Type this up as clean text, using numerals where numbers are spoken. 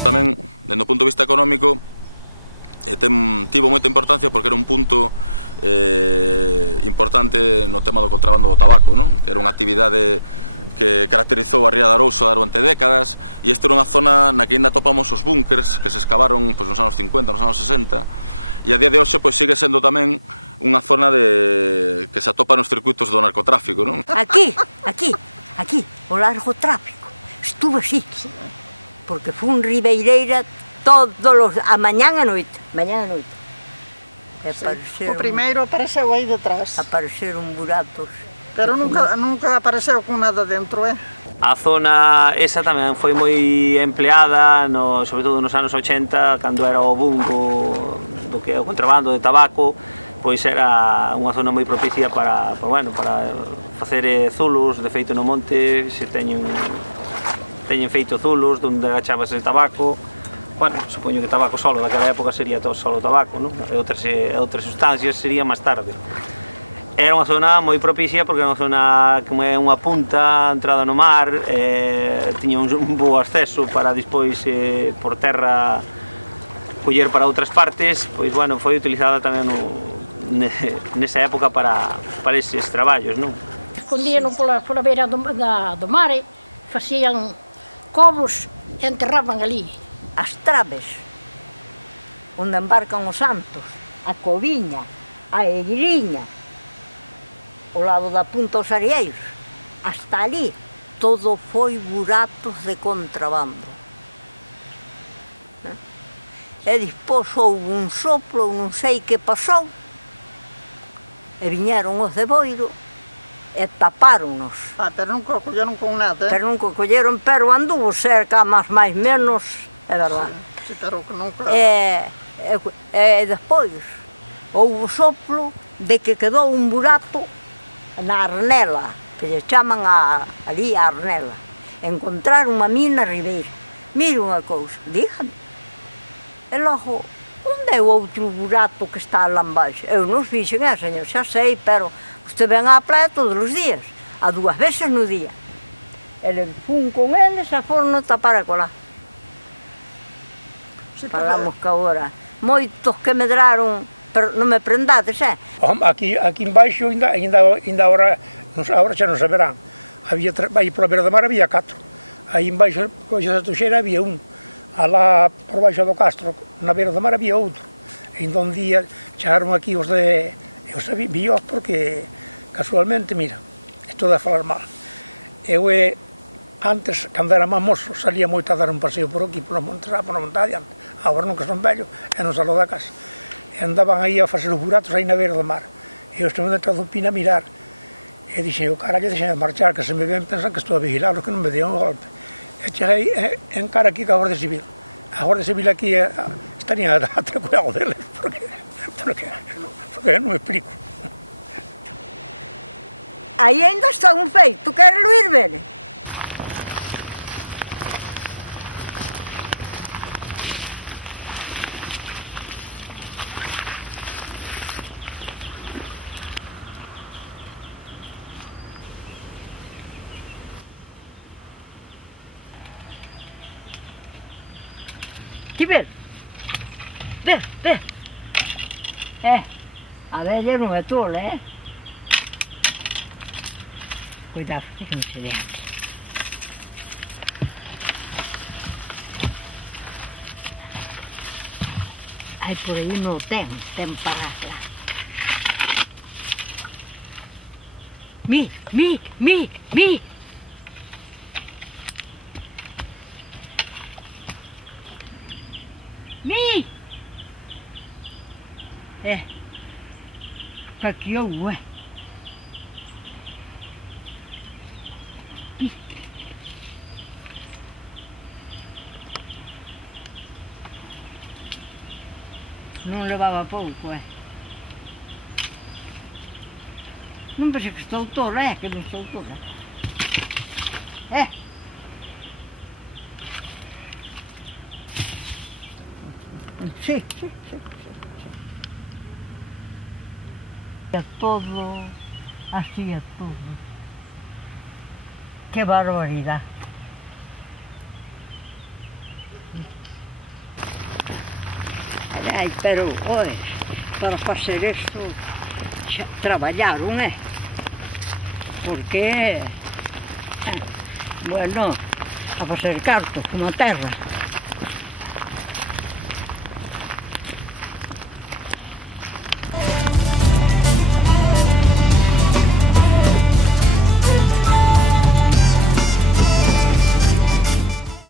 Tamén, dende o punto de vista económico, tivo moita importancia porque era un punto importante no tema do contrabando do tabaco, non? Que era unha actividade que caracterizou a ría de Arousa durante décadas, e esta era unha zona na que ainda topamos os búnkers que se escavaron nos anos 50, nos anos 60, e a día de hoxe sigue sendo tamén unha zona que se atopa nos circuitos do narcotráfico, non? Aquí, o largo tráfico, estuve así, porque fun ribeireira a mañán e noite. O primeiro apareceu aí detrás. Apareceron buratos. Pero nunca apareceu con nada dentro, A zona esa tamén foi moi empleada, sobre todo nos anos 80, cando era o boom do que é o contrabando de tabaco, pois era unha zona moi propicia para facer zulos. De feito no monte se teñen feito zulos onde agachabas el tabaco. Bueno, supoño que tabaco solo, daquela época sería todo solo tabaco, non? E outras sustancias sería máis tarde. Era unha zona moi propicia porque era unha zona como é unha punta entrada no mar, tiña un bo acceso para despois por terra coller para outras partes, pois bueno, foi utilizada tamén nesa época para eses traballos, non? Escondían pola beira do mar, facían covos e enterraban ali. As traves, onde embarcan os santos, a Coviña, a Egriña, ao lado da Punta dos Arieiros, hasta ali, todo foi buratos de contrabando. E despois houve un soplo, non sei que pasou, e viñeron os de Boiro e tapáronnos. Pero nunca o colleron con nada, Pero nunca o colleron, pero anduvo cerca, máis menos, é verdade. Sí, pero que nunca... E despois houve soplo de que quedou un burato na Arnela, que lle chaman ali a Arnela. Encontraron unha mina ribeira. Mire unha cousa, dígame. E logo, onde é o outro burato que está lá embaixo? Eu non fixen, señor, xa sei, pero usted ven á praia todos os días, a 2 veces no día. Eles fun con eles e foron a tapar a colar. Falamos que agora, moitos que medraron, pero non me prendades, Aquí embaixo, ainda agora xa non saberán, aí pola beira do mar había 4, aí embaixo da Tuxeira había un, alá por baixo do Castro, na beira do mar había outro, e un día chegaron aquí os víos porque, casualmente, mira, estou a falar mal, eu antes, cando era máis mozo, salía moito a dar un paseo por aquí, por a montaña, agora nunca son vello, e non salgo da casa. E andaban aí a facer os buratos aí na beira do mar. E eu estou dentro do pino a mirar. E dixen, carallo, deixen de marchar, que se me ven pensan que estou a vigilarlos, que non me dean un golpe. E cheguei en cara aquí ca Guardia Civil. A Guardia Civil aquí estaría a ter cuidado deles, porque non me explico. Aí ainda está un feito, quero ir ver. Ti ver? Ve. A vella non é tola, Cuidado, que non se vea. Ai, por aí non ten para lá. Mi! Aquí houve, Non levaba pouco, Non pensei que estou tola, que non estou tola. Sí. Todo, así es todo. Qué barbaridad. Ai, pero, oi, para facer isto, traballaron, porque, bueno, a facer cartos, como a terra.